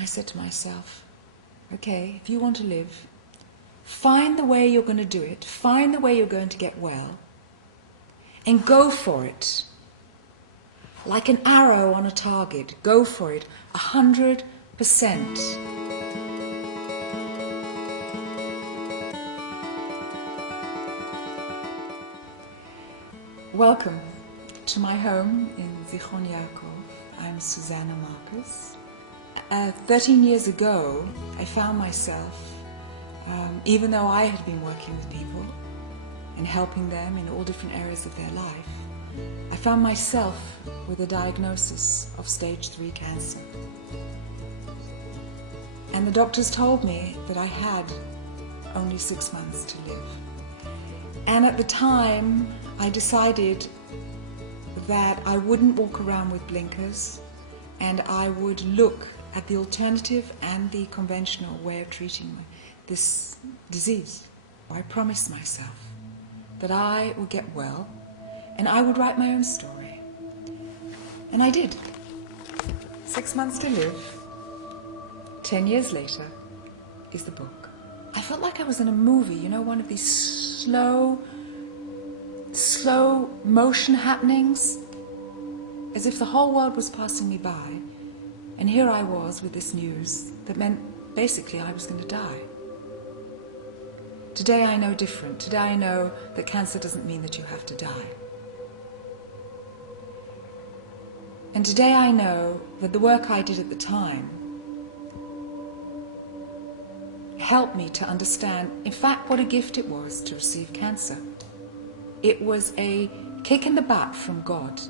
I said to myself, okay, if you want to live, find the way you're going to do it, find the way you're going to get well, and go for it. Like an arrow on a target, go for it, 100%. Welcome to my home in Zichron Yaakov. I'm Suzanna Marcus. 13 years ago, I found myself, even though I had been working with people and helping them in all different areas of their life, I found myself with a diagnosis of stage 3 cancer. And the doctors told me that I had only 6 months to live. And at the time, I decided that I wouldn't walk around with blinkers, and I would look at the alternative and the conventional way of treating this disease. I promised myself that I would get well and I would write my own story. And I did. 6 months to live. 10 years later is the book. I felt like I was in a movie, you know, one of these slow motion happenings, as if the whole world was passing me by. And here I was with this news that meant basically I was going to die. Today I know different. Today I know that cancer doesn't mean that you have to die. And today I know that the work I did at the time helped me to understand, in fact, what a gift it was to receive cancer. It was a kick in the butt from God,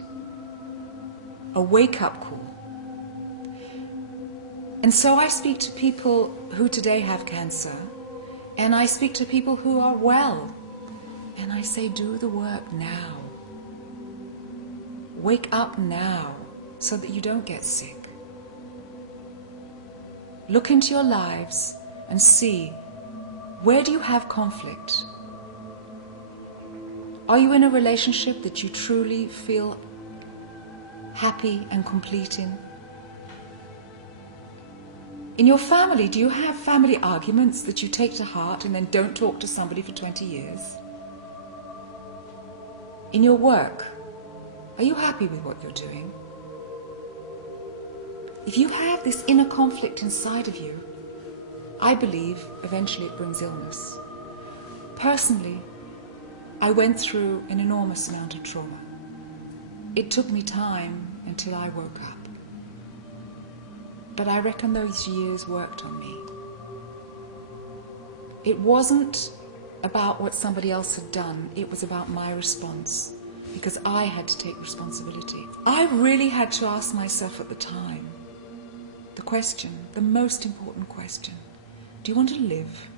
a wake-up call. And so I speak to people who today have cancer, and I speak to people who are well, and I say, do the work now. Wake up now so that you don't get sick. Look into your lives and see, where do you have conflict? Are you in a relationship that you truly feel happy and complete in? In your family, do you have family arguments that you take to heart and then don't talk to somebody for 20 years? In your work, are you happy with what you're doing? If you have this inner conflict inside of you, I believe eventually it brings illness. Personally, I went through an enormous amount of trauma. It took me time until I woke up. But I reckon those years worked on me. It wasn't about what somebody else had done, it was about my response, because I had to take responsibility. I really had to ask myself at the time the question, the most important question: do you want to live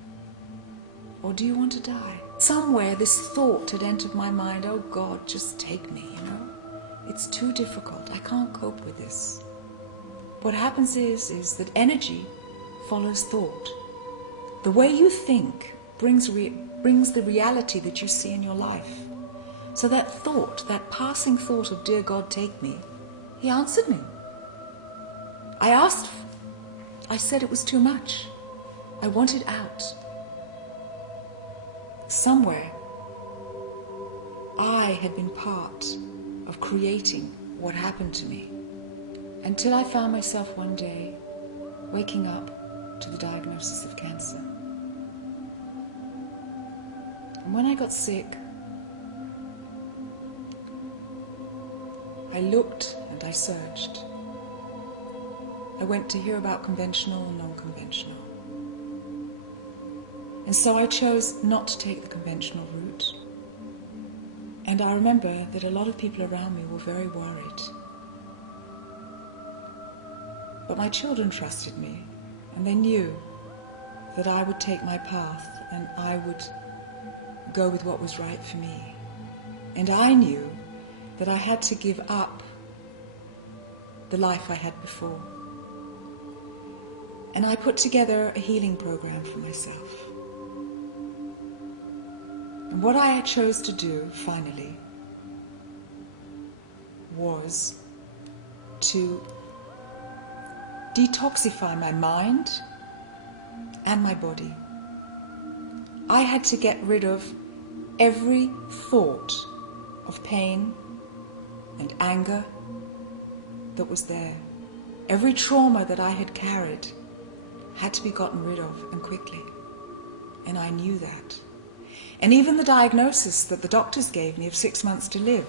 or do you want to die? Somewhere this thought had entered my mind, oh God, just take me, you know? It's too difficult, I can't cope with this. What happens is that energy follows thought. The way you think brings the reality that you see in your life. So that thought, that passing thought of, dear God, take me, he answered me. I said it was too much. I wanted out. Somewhere, I had been part of creating what happened to me, until I found myself one day waking up to the diagnosis of cancer. And when I got sick, I looked and I searched. I went to hear about conventional and non-conventional. And so I chose not to take the conventional route. And I remember that a lot of people around me were very worried. But my children trusted me, and they knew that I would take my path and I would go with what was right for me. And I knew that I had to give up the life I had before. And I put together a healing program for myself. And what I chose to do, finally, was to detoxify my mind and my body. I had to get rid of every thought of pain and anger that was there. Every trauma that I had carried had to be gotten rid of, and quickly. And I knew that. And even the diagnosis that the doctors gave me of 6 months to live,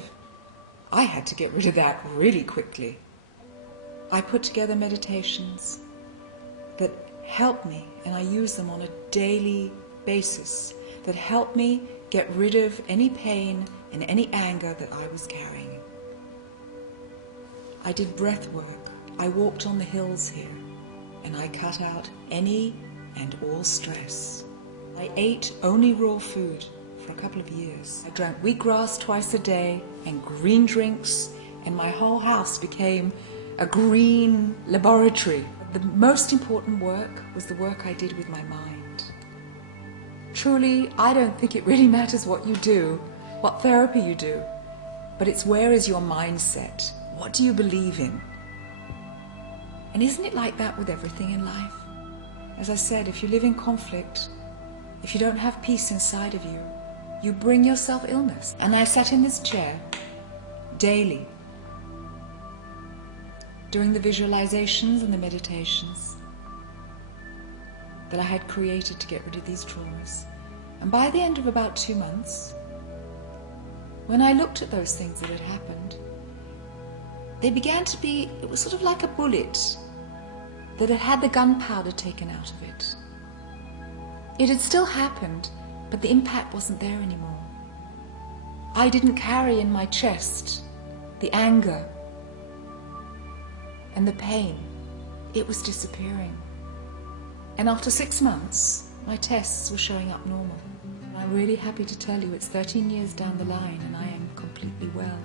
I had to get rid of that really quickly. I put together meditations that help me, and I use them on a daily basis, that help me get rid of any pain and any anger that I was carrying. I did breath work. I walked on the hills here, and I cut out any and all stress. I ate only raw food for a couple of years. I drank wheatgrass twice a day and green drinks, and my whole house became a green laboratory. The most important work was the work I did with my mind. Truly, I don't think it really matters what you do, what therapy you do, but it's where is your mindset? What do you believe in? And isn't it like that with everything in life? As I said, if you live in conflict, if you don't have peace inside of you, you bring yourself illness. And I sat in this chair daily, doing the visualizations and the meditations that I had created to get rid of these traumas. And by the end of about 2 months, when I looked at those things that had happened, they began to be, it was sort of like a bullet that had had the gunpowder taken out of it. It had still happened, but the impact wasn't there anymore. I didn't carry in my chest the anger and the pain. It was disappearing. And after 6 months, my tests were showing up normal. I'm really happy to tell you it's 13 years down the line and I am completely well.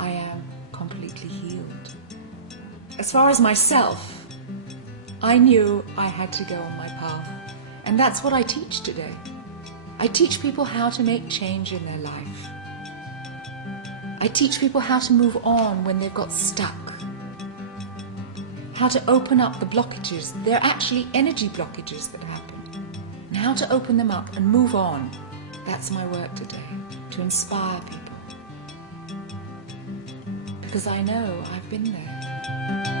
I am completely healed. As far as myself, I knew I had to go on my path. And that's what I teach today. I teach people how to make change in their life. I teach people how to move on when they've got stuck. How to open up the blockages. They're actually energy blockages that happen. And how to open them up and move on. That's my work today, to inspire people. Because I know I've been there.